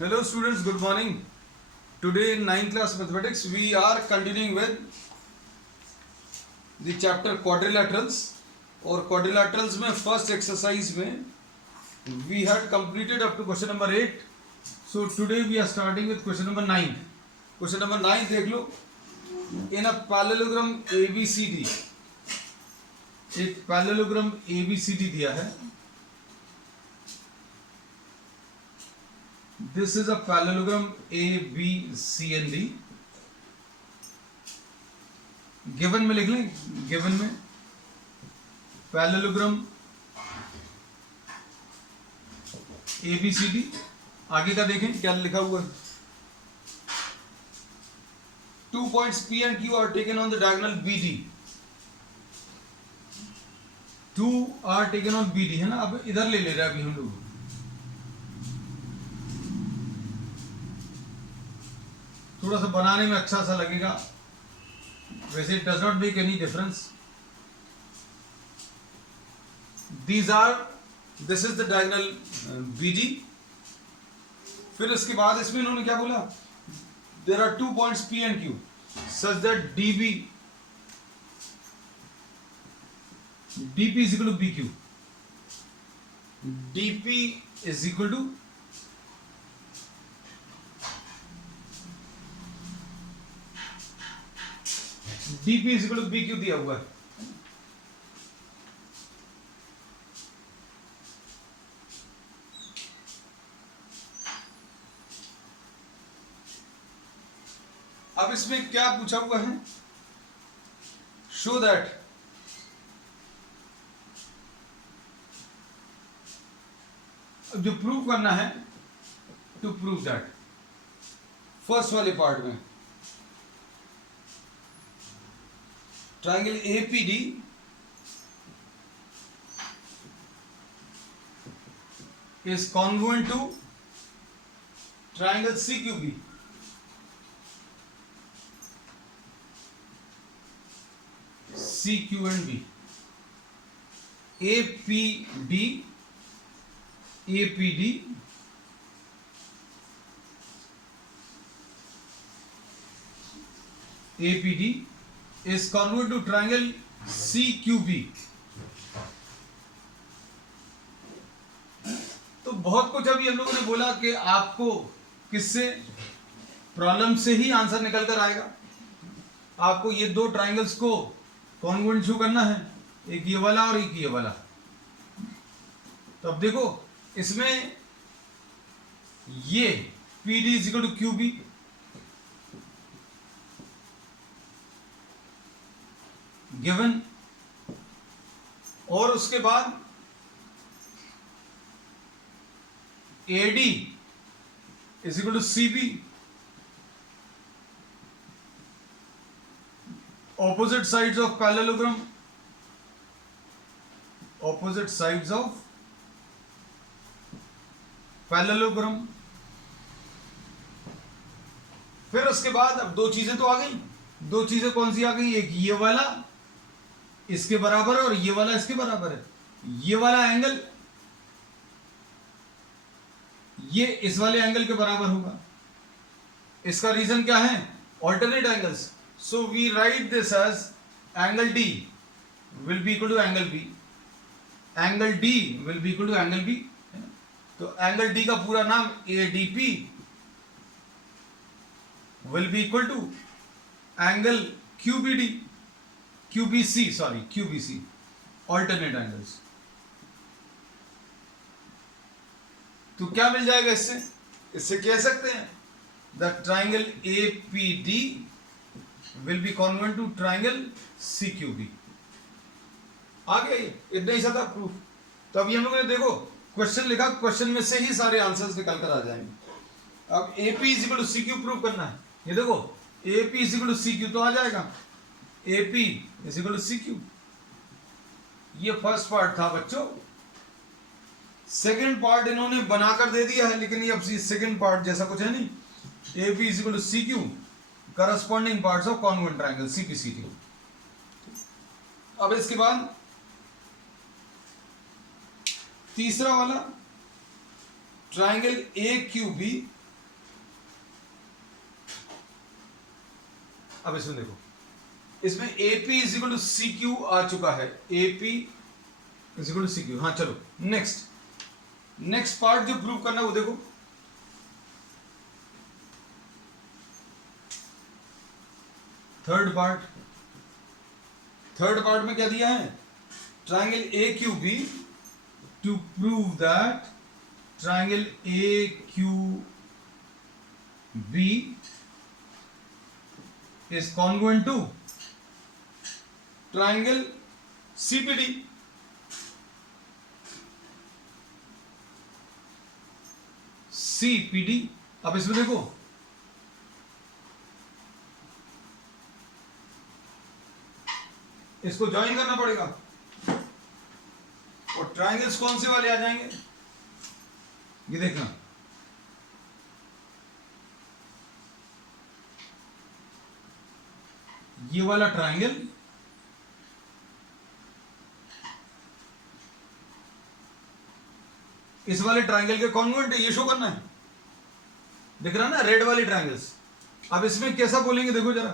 Hello students, good morning. Today in 9th class mathematics we are continuing with the chapter quadrilaterals और quadrilaterals में first exercise में we had completed up to question number 8. So today we are starting with question number 9. Question number 9 देख लो. In a parallelogram ABCD, एक parallelogram ABCD दिया है. This is a parallelogram A, B, C and D. Given में लिख लें, given में parallelogram A, B, C, D. आगे का देखें क्या लिखा हुआ है. 2 points P and Q are taken on the diagonal BD. 2 are taken on BD है ना. अब इधर ले रहे हैं अभी हम लोग. थोड़ा सा बनाने में अच्छा सा लगेगा, वैसे it does not make any difference. This is the diagonal BD. फिर इसके बाद इसमें इन्होंने क्या बोला, there are 2 points P and Q such that DB is equal to B Q. DP is equal to DP is equal to B Q दिया हुआ है. अब इसमें क्या पूछा हुआ है, शो दैट जो प्रूव करना है, टू प्रूव दैट फर्स्ट वाले पार्ट में triangle APD is congruent to triangle CQB. CQ and B. APD is congruent to triangle CQB. तो बहुत कुछ अभी हम लोगों ने बोला कि आपको किससे, प्रॉब्लम से ही आंसर निकल कर आएगा. आपको ये दो ट्राइंगल्स को कॉन्ग्रुएंट शो करना है, एक ये वाला और एक ये वाला. तो अब देखो इसमें ये PD is equal to QB, given, और उसके बाद AD is equal to CB. Opposite sides of parallelogram, opposite sides of parallelogram. फिर उसके बाद अब दो चीजें तो आ गई. दो चीजें कौन सी आ गई, एक ये वाला इसके बराबर है और ये वाला इसके बराबर है. ये वाला एंगल ये इस वाले एंगल के बराबर होगा. इसका रीजन क्या है, alternate angles. So we write this as angle D will be equal to angle B, angle D will be equal to angle B. तो एंगल D का पूरा नाम ADP will be equal to angle QBC, alternate angles. तो क्या मिल जाएगा इससे, इससे कह सकते हैं the triangle APD will be congruent to triangle CQB. आ गया ये, इतना ही सा था प्रूफ. तो अभी हम लोगों ने देखो क्वेश्चन लिखा, क्वेश्चन में से ही सारे आंसर्स निकल कर आ जाएंगे. अब AP is equal to CQ prove करना है. ये देखो AP is equal to CQ तो आ जाएगा, AP is equal to CQ. ये फर्स्ट पार्ट था बच्चों. सेकंड पार्ट इन्होंने बनाकर दे दिया है, लेकिन ये अब सेकंड पार्ट जैसा कुछ है नहीं. AP is equal to CQ, corresponding parts of congruent triangle CPCT. अब इसके बाद तीसरा वाला ट्राइंगल AQB अब इसमें देखो, इसमें AP is equal to CQ आ चुका है, AP is equal to CQ। हाँ चलो नेक्स्ट पार्ट जो प्रूव करना है वो देखो, थर्ड पार्ट में क्या दिया है, triangle AQB to prove that triangle AQB is congruent to triangle CPD। CPD, अब इसमें देखो, इसको ज्वाइन करना पड़ेगा और ट्राइंगल्स कौन से वाले आ जाएंगे, ये देखना, ये वाला ट्राइंगल इस वाले ट्राइंगल के कॉन्ग्रुएंट है, ये शो करना है, दिख रहा ना रेड वाली ट्राइंगल्स। अब इसमें कैसा बोलेंगे देखो जरा,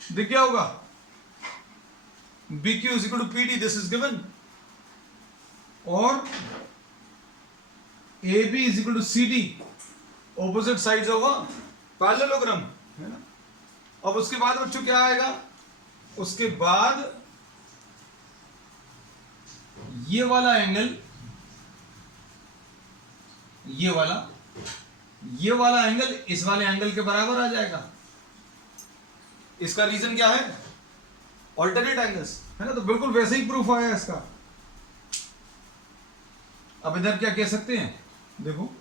दिख गया होगा, BQ is equal to PD, this is given, और AB is equal to CD, opposite sides of a parallelogram, है ना। अब उसके बाद बच्चों क्या आएगा, उसके बाद ये वाला एंगल, ये वाला एंगल इस वाले एंगल के बराबर आ जाएगा। इसका रीजन क्या है, ऑल्टरनेट एंगल्स, है ना। तो बिल्कुल वैसे ही प्रूफ आया इसका। अब इधर क्या कह सकते हैं, देखो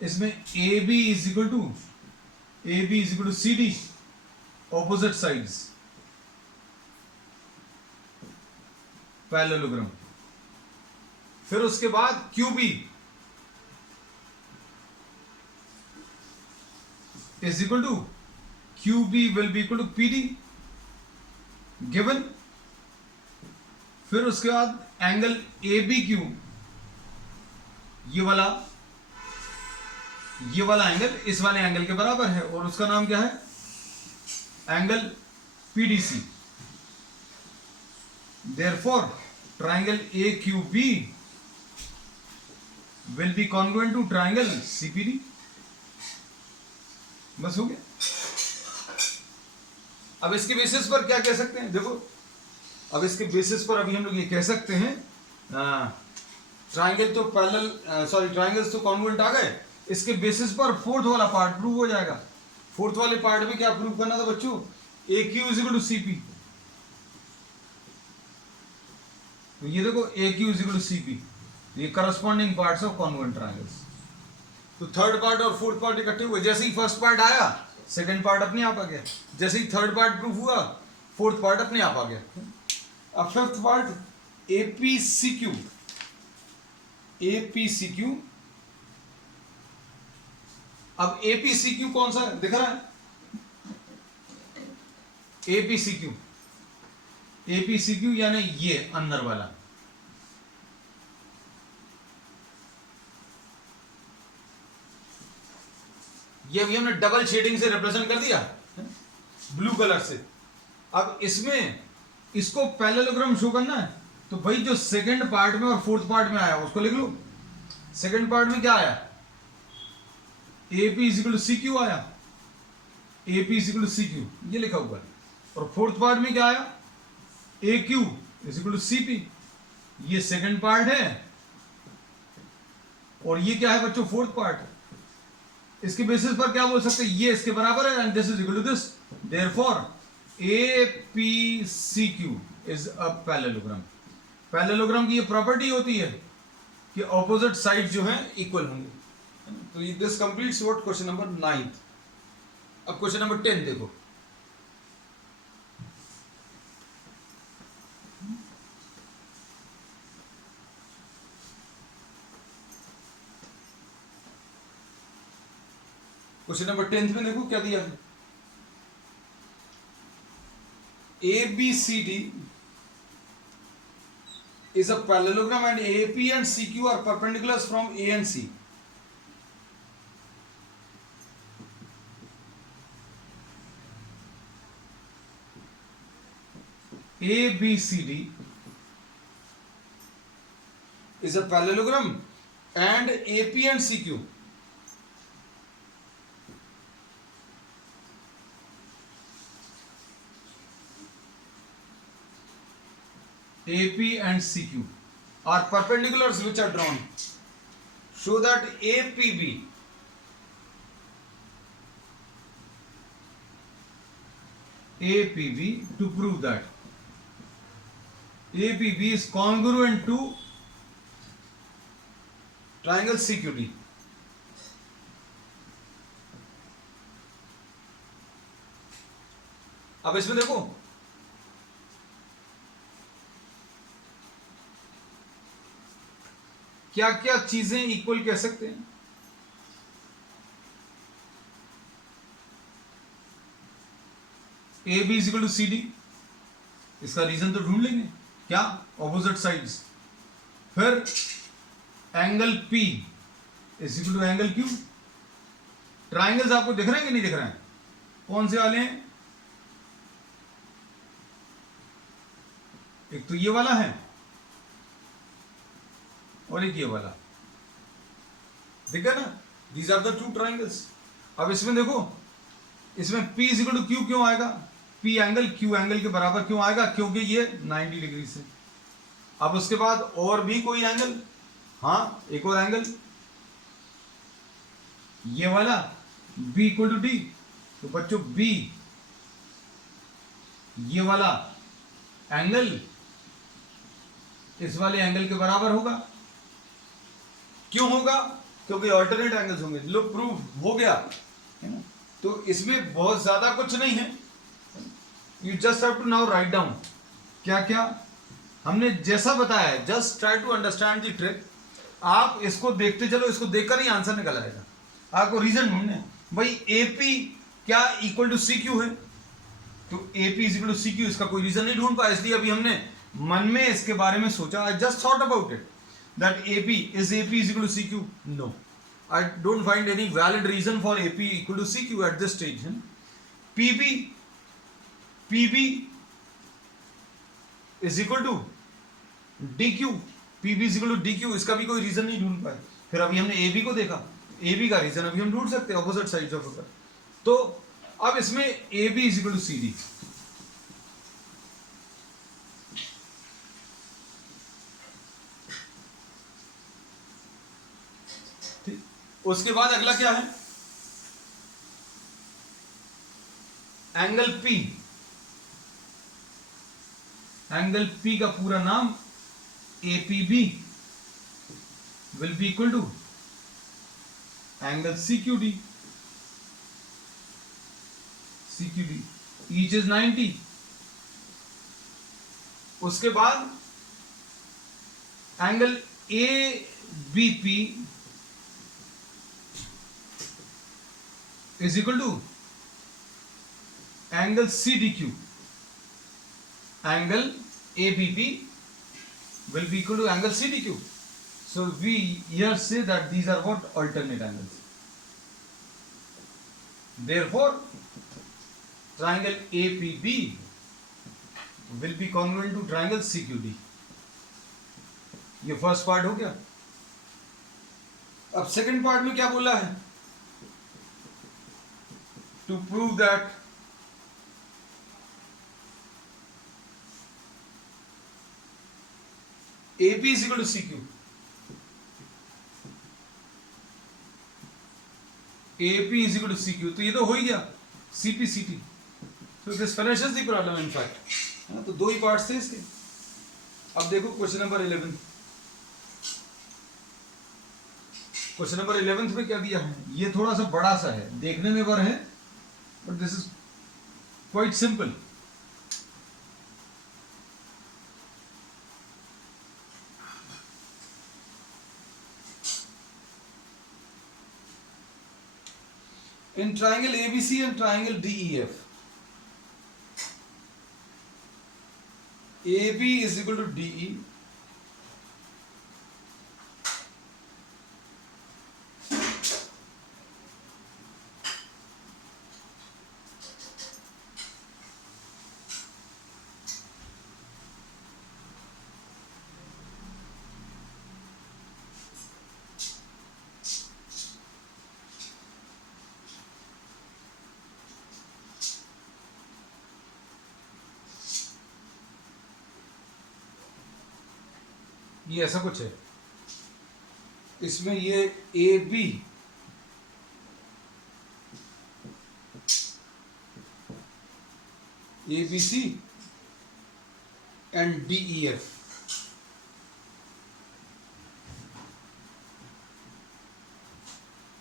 इसमें AB is equal to CD, opposite sides parallelogram. फिर उसके बाद QB is equal to QB will be equal to PD given. फिर उसके बाद एंगल ABQ, ये वाला एंगल इस वाले एंगल के बराबर है और उसका नाम क्या है, angle PDC। Therefore, triangle AQB will be congruent to triangle CPD। बस हो गया। अब इसके बेसिस पर क्या कह सकते हैं, देखो अब इसके बेसिस पर अभी हम लोग ये कह सकते हैं, ट्राइंगल्स तो कॉन्ग्रुएंट आ गए। इसके बेसिस पर फोर्थ वाला पार्ट प्रूव हो जाएगा। फोर्थ वाले पार्ट में क्या प्रूव करना था बच्चों, AQ is equal to CP। तो ये देखो AQ is equal to CP, ये corresponding parts of congruent triangles. तो थर्ड पार्ट और फोर्थ पार्ट इकट्ठे हुए। जैसे ही फर्स्ट पार्ट आया सेकंड पार्ट अपने आप आ गया, जैसे ही थर्ड पार्ट प्रूफ हुआ फोर्थ पार्ट अपने आप आ गया। अब फिफ्थ पार्ट APCQ। अब APCQ कौन सा दिख रहा है, APCQ यानी ये अंदर वाला, ये अभी हमने डबल शेडिंग से रिप्रेजेंट कर दिया ब्लू कलर से। अब इसमें इसको पैरेललोग्राम शो करना है, तो भाई जो सेकंड पार्ट में और फोर्थ पार्ट में आया उसको लिख लो। सेकंड पार्ट में क्या आया, AP is equal to CQ आया, AP is equal to CQ ये लिखा हुआ है। और फोर्थ पार्ट में क्या आया, AQ is equal to CP, ये सेकंड पार्ट है और ये क्या है बच्चों, फोर्थ पार्ट। इसके बेसिस पर क्या बोल सकते हैं, ये इसके बराबर है and this is equal to this. Therefore APCQ is a parallelogram. Parallelogram की ये प्रॉपर्टी होती है कि ऑपोजिट साइड जो है इक्वल होंगे। तो this completes what question number 9। अब क्वेश्चन नंबर 10 देखो। क्वेश्चन नंबर 10 में देखो क्या दिया है, ABCD is a parallelogram and AP and CQ are perpendiculars from A and C ABCD is a parallelogram and AP and CQ are perpendiculars which are drawn. Show that APB to prove that APB is congruent to triangle CQD. अब इसमें देखो क्या क्या चीजें equal कह सकते हैं. A B is equal to C D. इसका रीजन तो ढूंढ लेंगे. क्या? Opposite sides. फिर angle P is equal to angle Q. Triangles आपको दिख रहे हैं कि नहीं दिख रहे हैं? कौन से वाले हैं? एक तो ये वाला है और एक ये वाला. देखा ना? These are the two triangles. अब इसमें देखो, इसमें P is equal to Q क्यों आएगा? P एंगल Q एंगल के बराबर क्यों आएगा? क्योंकि ये 90 डिग्री से. अब उसके बाद और भी कोई एंगल? हाँ, एक और एंगल ये वाला B इक्वल टू D. तो बच्चों B ये वाला एंगल इस वाले एंगल के बराबर होगा. क्यों होगा? क्योंकि ऑल्टरनेट एंगल्स होंगे. लो, प्रूव हो गया है ना. तो इसमें बहुत ज्यादा कुछ नहीं है. You just have to now write down क्या क्या हमने जैसा बताया है. Just try to understand the trick. आप इसको देखते चलो, इसको देखकर ही आंसर निकल आएगा. आपको रीजन ढूंढने हैं. भाई एपी क्या इक्वल टू सी क्यू है? तो AP is equal to C Q. इसका कोई रीजन नहीं ढूंढ पाया, इसलिए अभी हमने मन में इसके बारे में सोचा. I just thought about it that AP is equal to CQ. No, I don't find any valid reason for AP equal to CQ at this stage. PB is equal to DQ. PB is equal to DQ. इसका भी कोई reason नहीं ढूंढ पाए. फिर अभी हमने AB को देखा. AB का रीजन अभी हम ढूंढ सकते हैं ऑपोजिट साइड्स ऑफ अ. तो अब इसमें AB is equal to CD. उसके बाद अगला क्या है? Angle P. एंगल P का पूरा नाम APB will be equal to angle CQD. each is 90. उसके बाद angle ABP is equal to angle CDQ. Angle ABP will be equal to angle CDQ. So we here say that these are what? Alternate angles. Therefore, triangle APB will be congruent to triangle CQD. ये first part हो गया. अब second part में क्या बोला है? To prove that AP is equal to CQ. AP is equal to CQ. तो ये तो हो ही गया. CP CT. So this finishes the problem in fact. है ना? तो दो ही पार्ट्स थे इसके. अब देखो क्वेश्चन नंबर 11. क्वेश्चन नंबर 11 में क्या दिया है? ये थोड़ा सा बड़ा सा है, देखने में बर है, but this is quite simple. In triangle ABC and triangle DEF, AB is equal to DE, ये ऐसा कुछ है, इसमें ये A B C and D E F.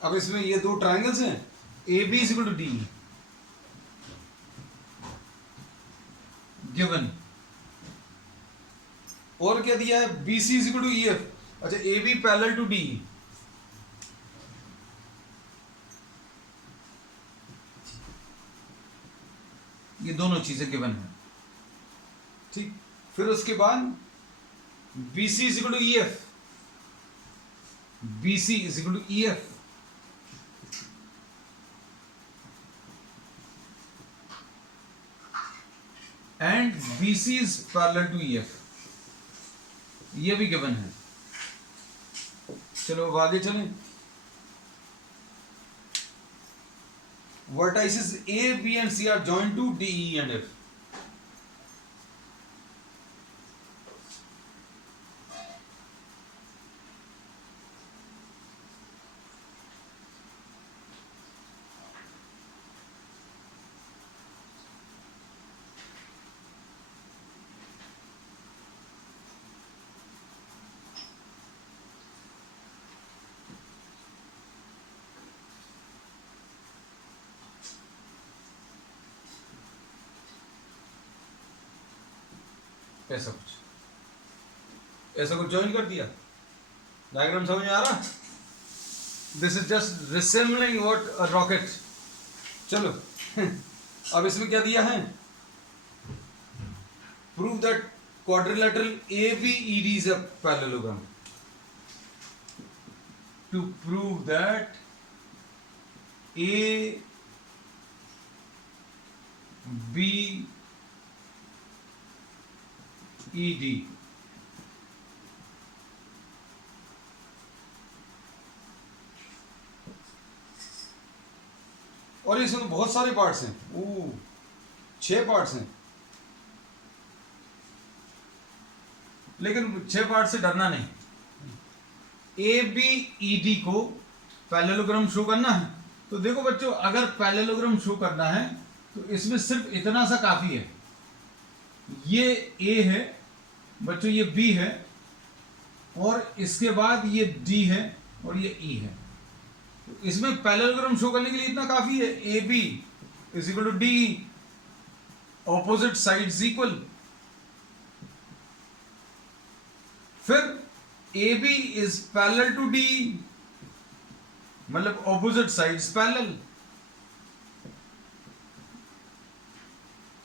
अब इसमें ये दो ट्राइंगल्स हैं, A B is equal to D given, और क्या दिया है, B C is equal to E F. अच्छा, A B parallel to D, ये दोनों चीजें गिवन है, ठीक। फिर उसके बाद B C is equal to E F, B C is equal to E F, and B C is parallel to E F, ये भी गिवन है। चलो अब आगे चलें। Vertices A, B and C are joined to D, E and F. ऐसा कुछ join कर दिया, डायग्राम समझ में आ रहा? This is just resembling what a rocket. चलो अब इसमें क्या दिया है, prove that quadrilateral A B E D is a parallelogram. To prove that A B E D और इसमें बहुत सारे पार्ट्स हैं, 6 पार्ट्स हैं, लेकिन 6 पार्ट से डरना नहीं। ए बी ई डी को पैरेललोग्राम शो करना है, तो देखो बच्चों, अगर पैरेललोग्राम शो करना है तो इसमें सिर्फ इतना सा काफी है, ये ए है बच्चों, ये बी है, और इसके बाद ये डी है और ये ई है। तो इसमें पैरेललोग्राम शो करने के लिए इतना काफी है, A B is equal to D, opposite sides equal. फिर A B is parallel to D, मतलब opposite sides parallel.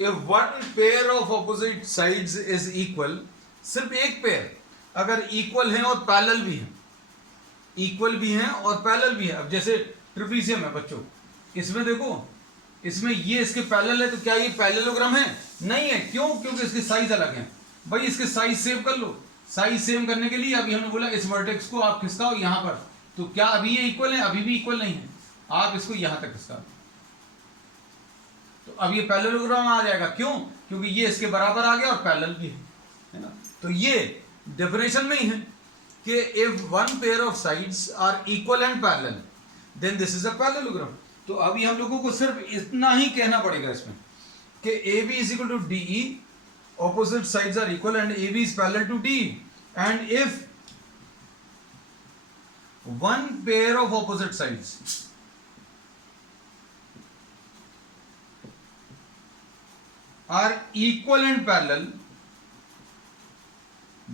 If one pair of opposite sides is equal, सिर्फ एक पेयर अगर इक्वल है और पैरेलल भी है, इक्वल भी है और पैरेलल भी है। अब जैसे ट्रिपीजियम है बच्चों, इसमें देखो, इसमें ये इसके पैरेलल है, तो क्या ये पैरेललोग्राम है? नहीं है। क्यों? क्योंकि इसके साइज अलग हैं। भाई इसके साइज सेव कर लो। साइज सेव करने के लिए अभी हमने बोला इस वर्टेक्स को आप खिसकाओ यहां पर, तो क्या अभी ये इक्वल है? अभी भी इक्वल नहीं है। आप इसको यहां तक खिसकाओ तो अब ये पैरेललोग्राम आ जाएगा। क्यों? क्योंकि ये इसके बराबर आ गया और पैरेलल भी है ना। तो ये डेफिनेशन में ही है कि if one pair of sides are equal and parallel then this is a parallelogram. तो अभी हम लोगों को सिर्फ इतना ही कहना पड़ेगा इसमें कि A B is equal to D E, opposite sides are equal and A B is parallel to D, and if one pair of opposite sides are equal and parallel,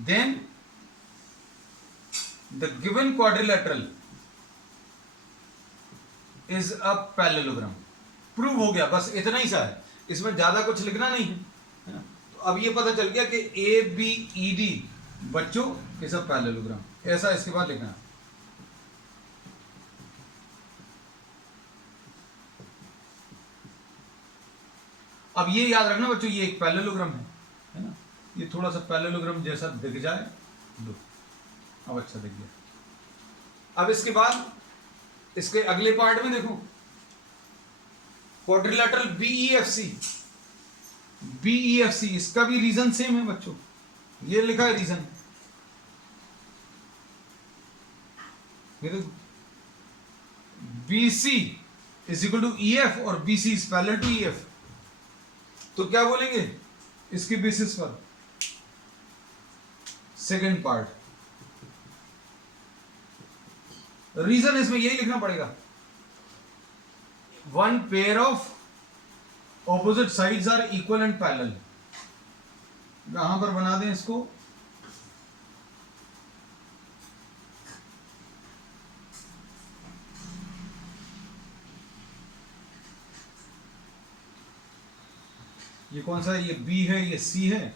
then the given quadrilateral is a parallelogram। Prove हो गया, बस इतना ही सा है, इसमें ज्यादा कुछ लिखना नहीं है ना। तो अब ये पता चल गया कि ए बी ई डी बच्चों इज अ पैरेललोग्राम, ऐसा इसके बाद लिखना है। अब ये याद रखना बच्चों, ये एक पैरेललोग्राम है ना। ये थोड़ा सा पैरेललोग्राम जैसा दिख जाए, दो अब अच्छा दिख गया। अब इसके बाद इसके अगले पार्ट में देखो, क्वाड्रिलेटरल बीईएफसी, बीईएफसी इसका भी रीजन सेम है बच्चों, ये लिखा है रीजन। ये तो BC is equal to EF और BC is parallel to EF, तो क्या बोलेंगे इसके बेसिस पर? सेकेंड पार्ट, रीजन इसमें यही लिखना पड़ेगा, one pair of opposite sides are equal and parallel. यहां पर बना दें इसको, ये कौन सा है? ये B है, ये C है,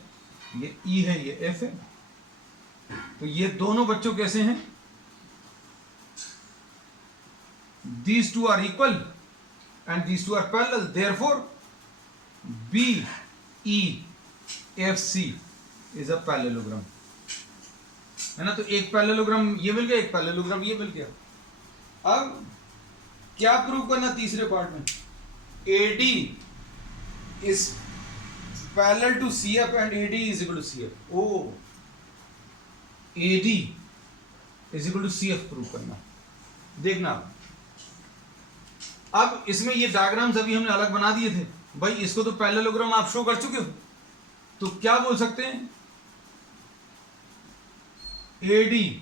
ये E है, ये F है। तो ये दोनों बच्चों कैसे हैं? These two are equal and these two are parallel, therefore BEFC is a parallelogram, है ना। तो एक पैरेललोग्राम ये मिल गया, एक पैरेललोग्राम ये मिल गया। अब क्या प्रूव करना तीसरे पार्ट में? AD is parallel to CF and AD is equal to CF. Oh, AD is equal to CF prove करना। देखना अब इसमें ये डायग्राम्स अभी हमने अलग बना दिए थे भाई, इसको तो पैरेललोग्राम आप शो कर चुके हो, तो क्या बोल सकते हैं? AD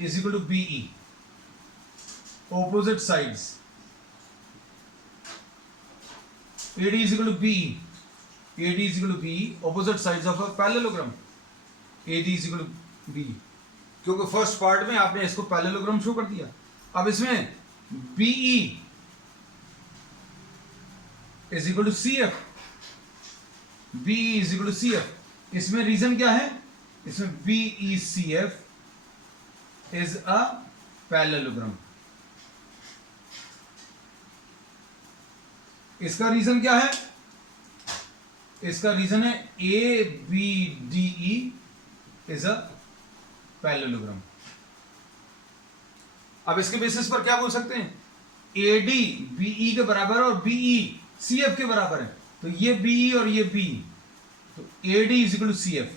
is equal to BE, opposite sides, AD is equal to BE, AD is equal to BE, opposite sides of a parallelogram, AD is equal to BE, क्योंकि फर्स्ट पार्ट में आपने इसको पैरेललोग्राम शो कर दिया। अब इसमें BE is equal to CF, BE is equal to CF, इसमें reason क्या है? इसमें BECF is a parallelogram। इसका रीजन क्या है? इसका रीजन है ABDE is a parallelogram। अब इसके बेसिस पर क्या बोल सकते हैं? AD BE के बराबर है और BE CF के बराबर है, तो ये BE और ये BE, तो AD is equal to CF।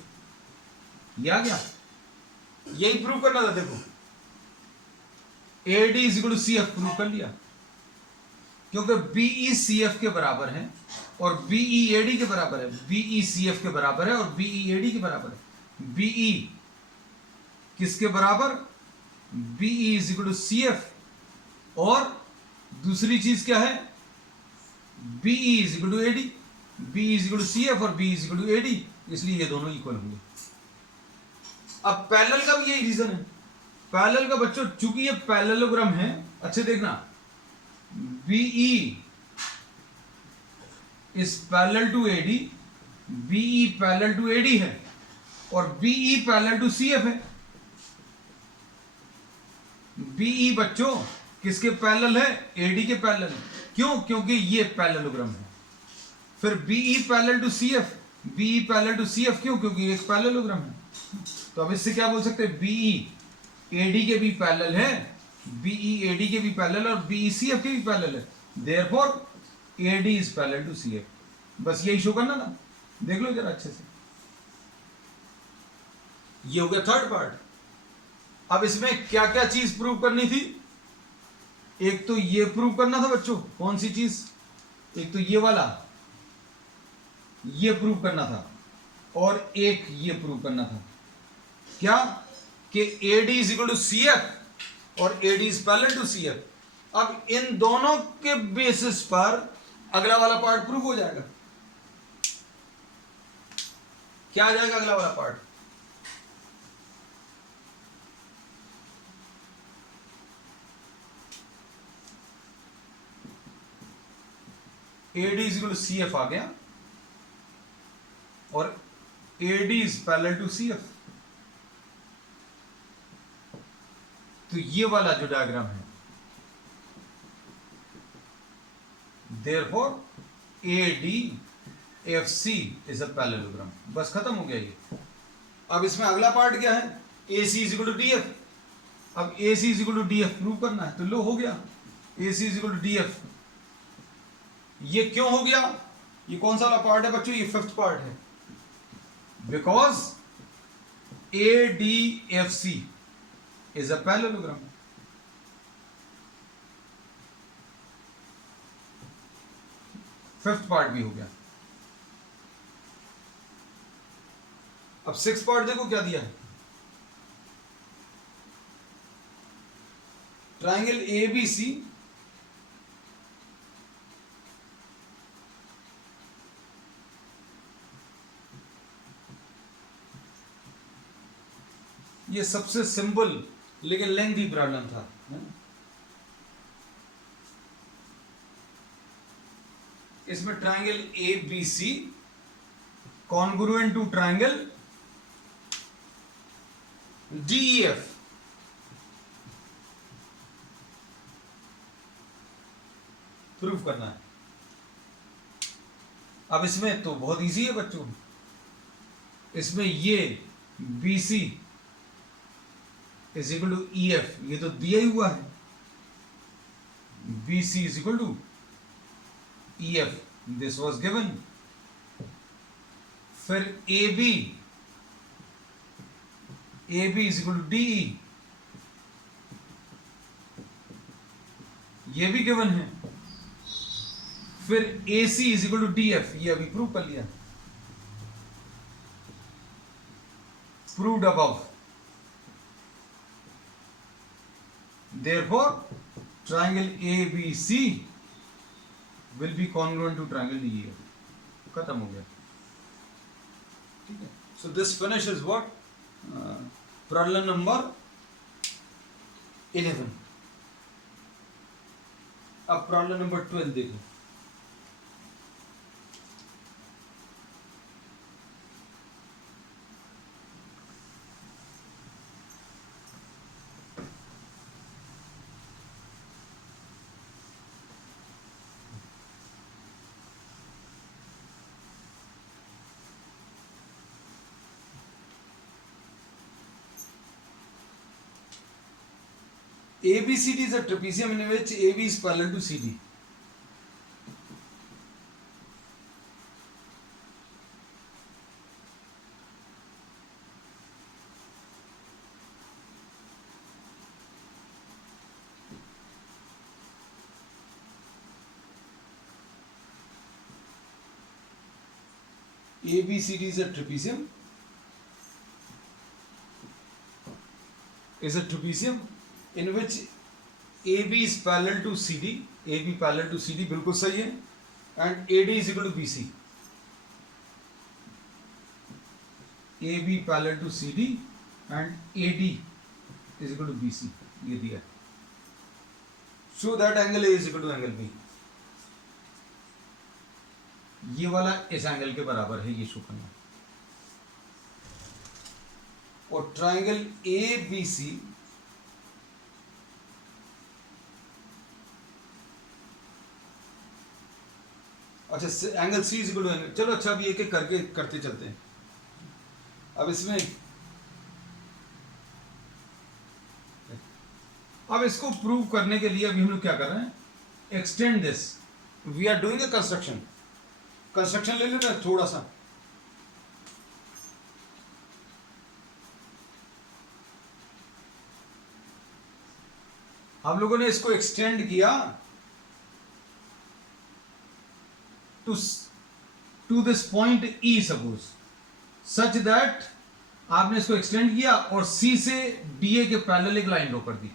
ये आ गया, यही प्रूव करना था। देखो AD is equal to CF prove कर लिया, क्योंकि BE CF के बराबर है और BE AD के बराबर है, BE CF के बराबर है और BE AD के बराबर है। BE किसके बराबर? BE is equal to CF, और दूसरी चीज क्या है? BE is equal to AD, BE is equal to CF और BE is equal to AD, इसलिए ये दोनों इक्वल होंगे। अब पैरेलल का भी यही रीजन है। पैरेलल का बच्चों चूंकि ये पैरेललोग्राम है, अच्छे देखना, BE is parallel to AD, BE parallel to AD है और BE parallel to CF है। BE बच्चों किसके पैरेलल है? AD के पैरेलल। क्यों? क्योंकि ये पैरेललोग्राम है। फिर BE parallel to CF, BE parallel to CF क्यों? क्योंकि एक पैरेललोग्राम है। तो अब इससे क्या बोल सकते हैं? BE AD के भी पैरेलल है, BE AD के भी पैरेलल और BE CF के भी पैरेलल है, therefore AD is parallel to CF। बस यही शो करना था, देख लो जरा अच्छे से। ये हो गया थर्ड पार्ट। अब इसमें क्या क्या चीज प्रूव करनी थी? एक तो ये प्रूव करना था बच्चों, कौन सी चीज? एक तो ये वाला, ये प्रूव करना था, और एक ये प्रूव करना था। क्या? कि AD is equal to CF और AD is parallel to CF। अब इन दोनों के बेसिस पर अगला वाला पार्ट प्रूव हो जाएगा। क्या आ जाएगा अगला वाला part? AD is equal to CF आ गया और AD is parallel to CF। तो ये वाला जो डायग्राम है, therefore ADFC is a parallelogram. बस खत्म हो गया ये। अब इसमें अगला पार्ट क्या है? AC is equal to DF। अब AC is equal to DF prove करना है, तो लो हो गया AC is equal to DF। ये क्यों हो गया? ये कौन सा वाला पार्ट है बच्चों? ये फिफ्थ पार्ट है, because ADFC is a parallelogram. Fifth part भी हो गया। अब सिक्स पार्ट देखो क्या दिया है। ट्राइंगल ए बी सी ये सबसे सिंपल लेकिन लेंथी प्रॉब्लम था। इसमें triangle A B C congruent to triangle D E F proof करना है। अब इसमें तो बहुत इजी है बच्चों, इसमें ये B C is equal to E F, ये तो दिया ही हुआ है, B C is equal to E F, this was given. फिर A B is equal to D E, ये भी गिवन है। फिर A C is equal to D F, ये अभी प्रूव कर लिया, proved above. Therefore, triangle ABC will be congruent to triangle DEF. खत्म हो गया, ठीक है। So this finishes what? Problem number 11. अब problem number 12 देखो। ABCD is a trapezium in which AB is parallel to CD. ABCD is a trapezium. In which AB is parallel to CD, AB parallel to CD बिल्कुल सही है, and AD is equal to BC. AB parallel to CD and AD is equal to BC, ये दिया है। So that angle A is equal to angle B. ये वाला इस angle के बराबर है, ये शो करना। और ट्राइंगल ABC अच्छा, angle C is equal to angle, चलो अच्छा अभी एक एक करके करते चलते हैं। अब इसमें अब इसको प्रूव करने के लिए अभी हम लोग क्या कर रहे हैं, extend this, we are doing a construction ले लेते हैं थोड़ा सा। हम लोगों ने इसको एक्सटेंड किया to this point E suppose, such that आपने इसको एक्सटेंड किया और C से DA के पैरेलल एक लाइन ड्रॉ कर दी।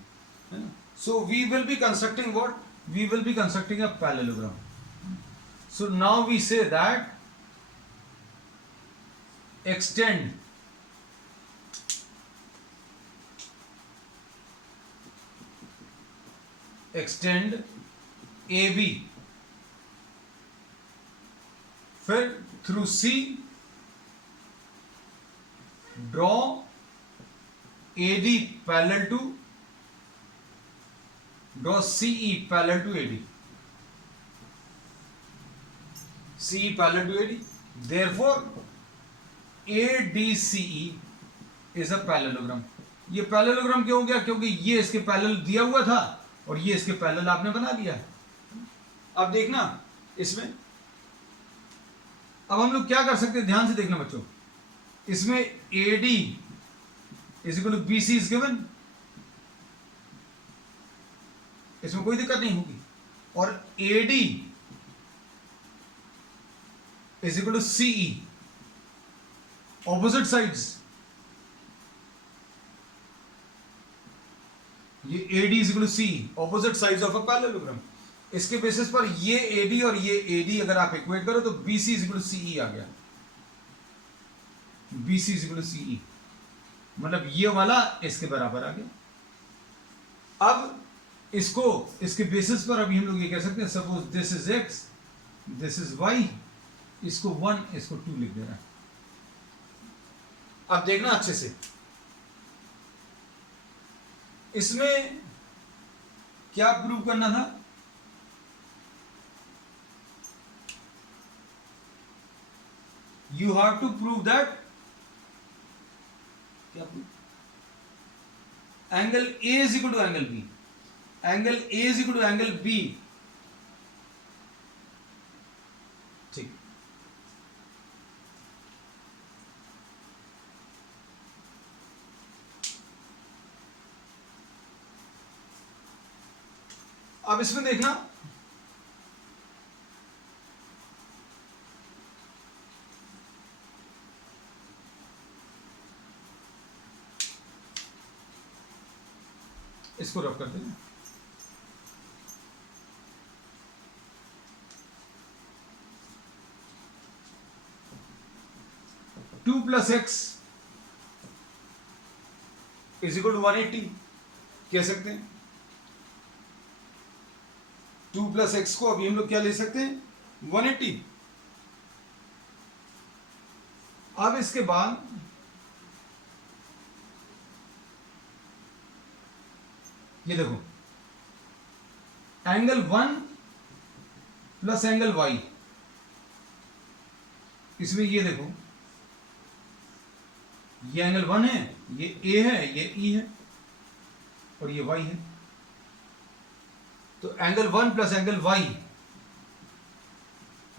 So we will be constructing what? We will be constructing a parallelogram. So now we say that extend AB, फिर through C draw AD parallel to, draw CE parallel to AD, CE parallel to AD, therefore ADCE is a parallelogram। ये parallelogram क्यों हो गया? क्योंकि ये इसके parallel दिया हुआ था और ये इसके पैरेलल आपने बना दिया। अब देखना इसमें, अब हम लोग क्या कर सकते हैं, ध्यान से देखना बच्चों। इसमें AD is equal to BC is given, इसमें कोई दिक्कत नहीं होगी। और AD is equal to CE, opposite sides, ये AD is equal to CE, opposite sides of a parallelogram. इसके बेसिस पर ये AD और ये AD अगर आप इक्वेट करो तो BC is equal to CE आ गया। BC is equal to CE मतलब ये वाला इसके बराबर आ गया। अब इसको इसके बेसिस पर अभी हम लोग ये कह सकते हैं, suppose this is x, this is y, इसको 1 इसको 2 लिख दे रहा है। अब देखना अच्छे से, इसमें क्या प्रूव करना था, you have to prove that, क्या prove, angle A is equal to angle B, angle A is equal to angle B। ठीक, अब इसमें देखना, इसको रब कर देना, two plus x is equal to 180 कह सकते हैं। 2 प्लस एक्स को अभी हम लोग क्या ले सकते हैं, 180। अब इसके बाद ये देखो, एंगल 1 प्लस एंगल y, इसमें ये देखो, ये एंगल 1 है, ये A है, ये E है और ये y है। तो angle 1 plus angle y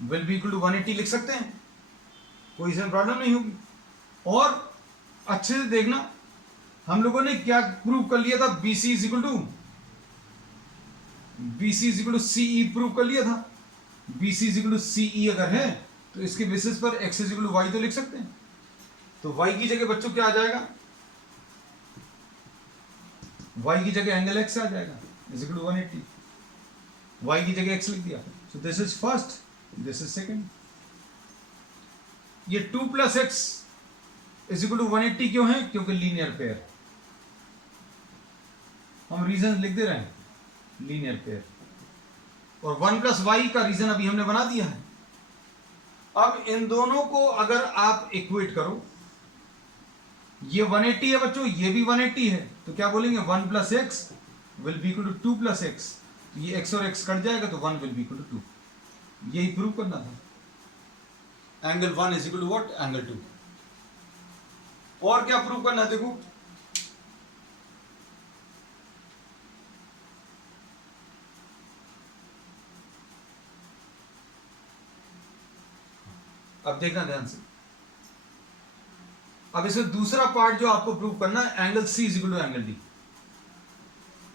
will be equal to 180 लिख सकते हैं, कोई इसमें प्रॉब्लम नहीं होगी। और अच्छे से देखना, हम लोगों ने क्या प्रूव कर लिया था, BC is equal to CE prove कर लिया था। BC is equal to CE अगर है तो इसके बेसिस पर x is equal to y तो लिख सकते हैं। तो y की जगह बच्चों क्या आ जाएगा, y की जगह एंगल x आ जाएगा इज इक्वल टू 180, y की जगह x लिख दिया। So this is first, this is second. ये 2 plus x is equal to 180 क्यों है, क्योंकि लीनियर पेयर, हम रीजन लिख दे रहे हैं, लीनियर पेयर। और 1 प्लस वाई का रीजन अभी हमने बना दिया है। अब इन दोनों को अगर आप इक्वेट करो, ये 180 है बच्चों, ये भी 180 है, तो क्या बोलेंगे, 1 plus x will be equal to 2 plus x, ये x और x कट जाएगा तो 1 विल बी इक्वल टू 2। यही प्रूव करना था, angle 1 is equal to what, angle 2। और क्या प्रूव करना है, देखो अब देखना ध्यान से, अब इसमें दूसरा पार्ट जो आपको प्रूव करना है, angle C is equal to angle D।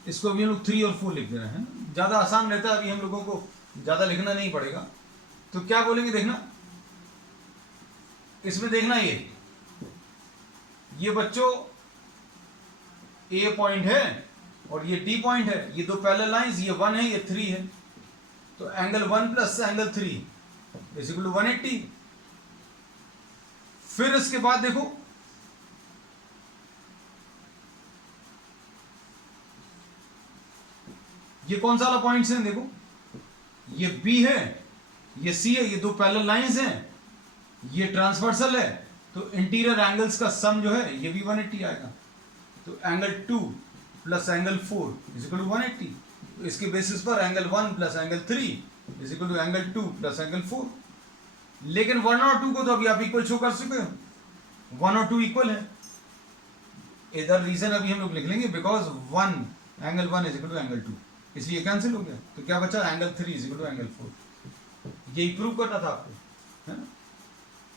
इसको अभी हम लोग 3 और 4 लिख दे रहे हैं, ज्यादा आसान रहता है, अभी हम लोगों को ज्यादा लिखना नहीं पड़ेगा। तो क्या बोलेंगे, देखना इसमें, देखना ये बच्चों A पॉइंट है और ये D पॉइंट है, ये दो पैरेलल लाइंस, ये 1 है, ये 3 है। तो angle 1 plus angle 3 is equal to 180। फिर इसके बाद देखो, ये कौन सा वाला पॉइंट्स है, देखो ये B है, ये C है, ये दो पैरेलल लाइंस हैं, ये ट्रांसवर्सल है, तो इंटीरियर एंगल्स का सम जो है ये भी 180 आएगा। तो angle 2 plus angle 4 is equal to 180। तो इसके बेसिस पर angle 1 plus angle 3 is equal to angle 2 plus angle 4। लेकिन 1 और 2 को तो अभी आप इक्वल शो कर चुके हो, 1 और 2 इक्वल है। इधर रीजन अभी हम लोग लिख लेंगे, because 1 angle 1 is equal to angle 2, इसलिए कैंसिल हो गया। तो क्या बचा, angle 3 is equal to angle 4। यही प्रूव करना था आपको, है ना।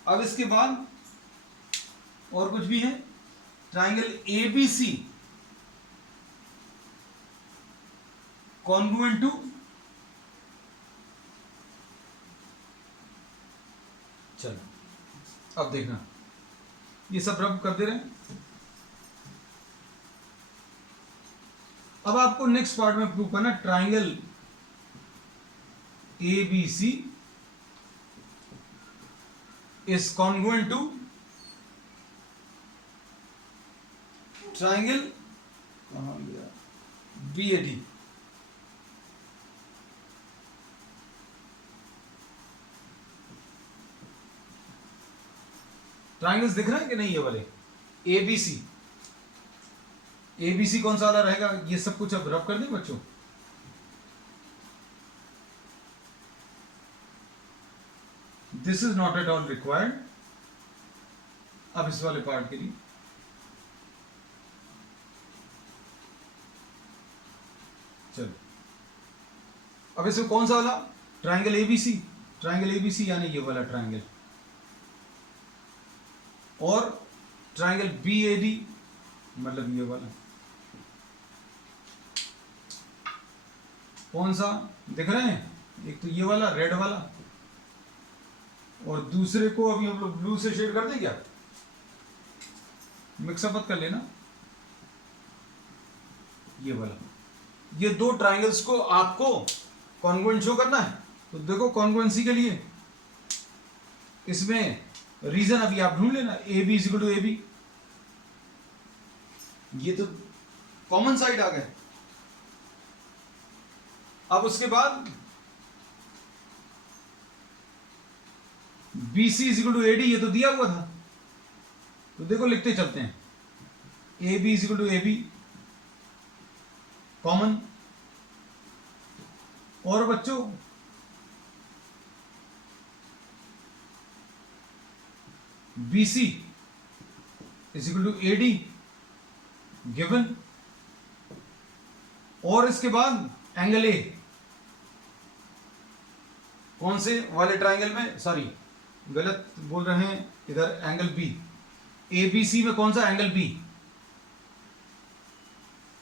अब इसके बाद और कुछ भी है, ट्राइंगल ABC कॉन्ग्रुएंट टू, चलो अब देखना, ये सब रब कर दे रहे हैं। अब आपको नेक्स्ट पार्ट में प्रूव करना, triangle ABC is congruent to triangle BAD। Triangles दिख रहे हैं कि नहीं, ये वाले ABC कौन सा वाला रहेगा, ये सब कुछ अब रब कर दें बच्चों। This is not at all required. अब इस वाले पार्ट के लिए चलो, अब इसमें कौन सा वाला, ट्राइंगल ABC यानी ये वाला ट्राइंगल, और ट्राइंगल BAD मतलब ये वाला, कौन सा दिख रहे हैं, एक तो ये वाला रेड वाला, और दूसरे को अभी हम लोग ब्लू से शेड कर दें क्या, मिक्सअप मत कर लेना, ये वाला। ये दो ट्राइंगल्स को आपको कॉन्ग्रुएंट शो करना है। तो देखो कॉन्ग्रुएंसी के लिए इसमें रीजन अभी आप ढूंढ लेना, AB इक्वल टू AB, ये तो कॉमन साइड आ गए। अब उसके बाद BC इक्वल टू AD, ये तो दिया हुआ था, तो देखो लिखते चलते हैं, AB equal to AB common, और बच्चों BC equal to AD given, और इसके बाद एंगल A, कौन से वाले ट्राइंगल में, सॉरी गलत बोल रहे हैं, इधर एंगल B, ABC में कौन सा एंगल B,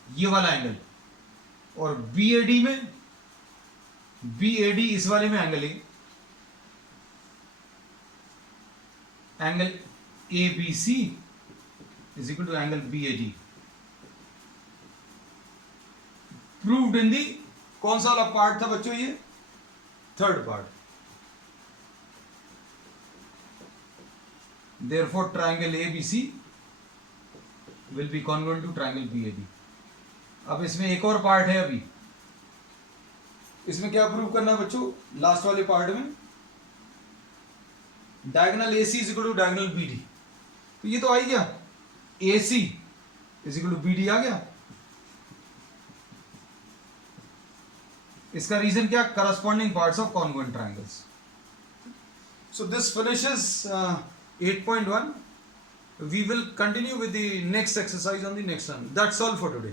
ये वाला एंगल, और BAD में, BAD इस वाले में angle A, angle ABC is equal to angle BAD, proved in the, कौन सा वाला पार्ट था बच्चों, ये third part. Therefore triangle ABC will be congruent to triangle BAD। अब इसमें एक और पार्ट है, अभी इसमें क्या प्रूव करना है बच्चों, लास्ट वाले पार्ट में, diagonal AC is equal to diagonal BD। तो ये तो आ ही गया, AC is equal to BD आ गया। इसका रीजन क्या, corresponding parts of congruent triangles. So this finishes 8.1. We will continue with the next exercise on the next one. That's all for today.